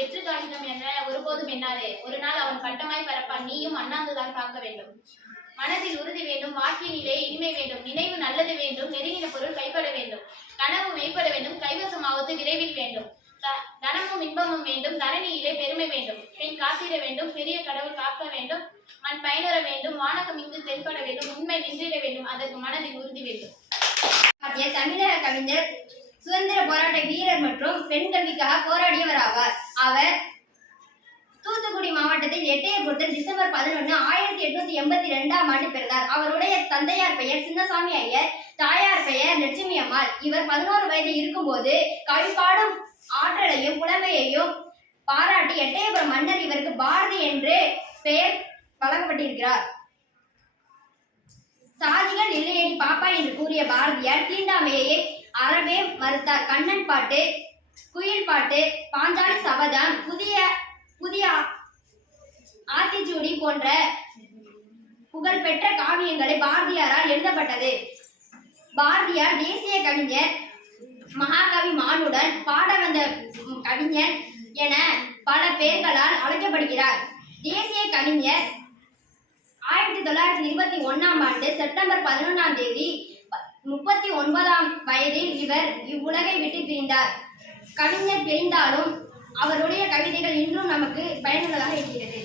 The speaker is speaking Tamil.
வெற்று காகிதம் என ஒருபோதும் எண்ணாதே. ஒரு நாள் அவன் பட்டமாய் பறப்பான், நீயும் அண்ணாந்துதான் பார்க்க வேண்டும். மனதில் உறுதி வேண்டும், வாழ்க்கையிலே இனிமை வேண்டும், நினைவு நல்லது வேண்டும், நெருங்கின பொருள் கைப்பட வேண்டும், கனவு மெய்ப்பட வேண்டும், கைவசமாவது விரைவில் வேண்டும், தனமும் இன்பமும் வேண்டும், தரணியிலே பெருமை வேண்டும், பெண் காத்திட வேண்டும், பெரிய கடவுள் காக்க வேண்டும், மண் பயனுற வேண்டும், வானகம் இங்கு தென்பட வேண்டும், உண்மை நின்றிட வேண்டும், அதற்கு மனதில் உறுதி வேண்டும். தமிழக கவிஞர், சுதந்திர போராட்ட வீரர் மற்றும் பெண் கல்விக்காக போராடியவர் ஆவார். அவர் தூத்துக்குடி மாவட்டத்தில் எட்டயபுரத்தில் டிசம்பர் 11, 1882 ஆண்டு பிறந்தார். அவருடைய தந்தையார் பெயர் சின்னசாமி ஐயர், தாயார் பெயர் லட்சுமி அம்மாள். இவர் 11 வயது இருக்கும்போது கவிப்பாடும் ஆற்றலையும் புலமையையும் பாராட்டி எட்டயபுரம் மன்னர் இவருக்கு பாரதி என்று பெயர் வழங்கப்பட்டிருக்கிறார். சாதிகள் இல்லையடி பாப்பா என்று கூறிய பாரதியார் தீண்டாமையை அறவே மறுத்தார். கண்ணன் பாட்டு, குயில் பாட்டு, பாஞ்சாலி சபதம், புதிய ஆத்திச்சூடி போன்ற புகழ்பெற்ற காவியங்களை பாரதியாரால் எழுதப்பட்டது. பாரதியார் தேசிய கவிஞர், மகாகவி மானுடன், பாட வந்த கவிஞர் என பல பெயர்களால் அழைக்கப்படுகிறார். தேசிய கவிஞர் 1921 ஆண்டு செப்டம்பர் 11 39 வயதில் இவர் இவ்வுலகை விட்டு பிரிந்தார். கவிஞர் பிரிந்தாலும் அவருடைய கவிதைகள் இன்றும் நமக்கு பயனுள்ளதாக இருக்கிறது.